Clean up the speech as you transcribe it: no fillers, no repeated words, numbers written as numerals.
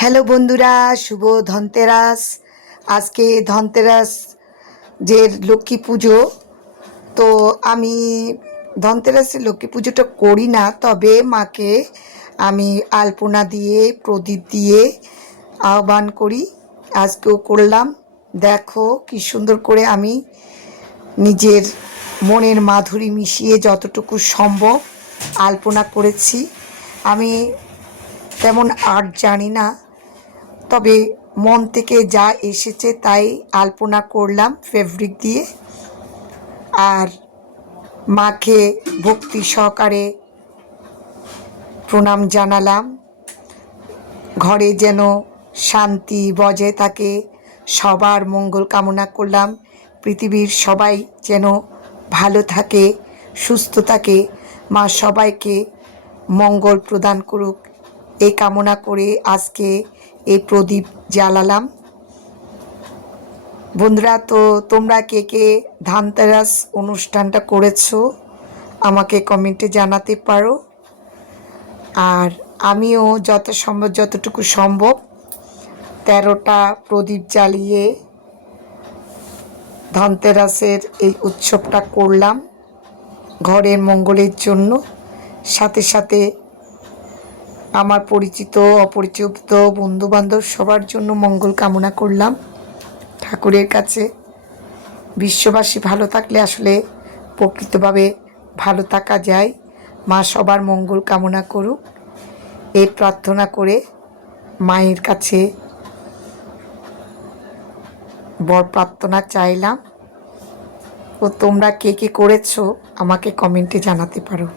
Hello বন্ধুরা, শুভ ধনতেরাস। আজকে ধনতেরাস যে লক্ষ্মী পুজো। তো আমি ধনতেরাসে লক্ষ্মী পুজোটা করি না, তবে মাকে আমি আলপনা দিয়ে প্রদীপ দিয়ে আহ্বান করি। আজকেও করলাম। দেখো কি সুন্দর করে আমি নিজের মনের মাধুরী মিশিয়ে যতটুকু সম্ভব আলপনা করেছি। আমি তেমন আর্ট জানি না, তবে মন থেকে যা এসেছে তাই আলপনা করলাম ফেব্রিক দিয়ে। আর মাকে ভক্তি সহকারে প্রণাম জানালাম। ঘরে যেন শান্তি বজায় থাকে, সবার মঙ্গল কামনা করলাম। পৃথিবীর সবাই যেন ভালো থাকে, সুস্থ থাকে, মা সবাইকে মঙ্গল প্রদান করুক এই কামনা করে আজকে এই প্রদীপ জ্বালালাম। বন্ধুরা, তো তোমরা কে কে ধনতেরাস অনুষ্ঠানটা করেছো আমাকে কমেন্টে জানাতে পারো। আর আমিও যতটুকু সম্ভব 13টা প্রদীপ জ্বালিয়ে ধনতেরাসের এই উৎসবটা করলাম ঘরের মঙ্গলের জন্য। সাথে সাথে আমার পরিচিত অপরিচিত বন্ধুবান্ধব সবার জন্য মঙ্গল কামনা করলাম ঠাকুরের কাছে। বিশ্ববাসী ভালো থাকলে আসলে প্রকৃতভাবে ভালো থাকা যায়। মা সবার মঙ্গল কামনা করুক এই প্রার্থনা করে মায়ের কাছে বর প্রার্থনা চাইলাম। ও তোমরা কে কে করেছো আমাকে কমেন্টে জানাতে পারো।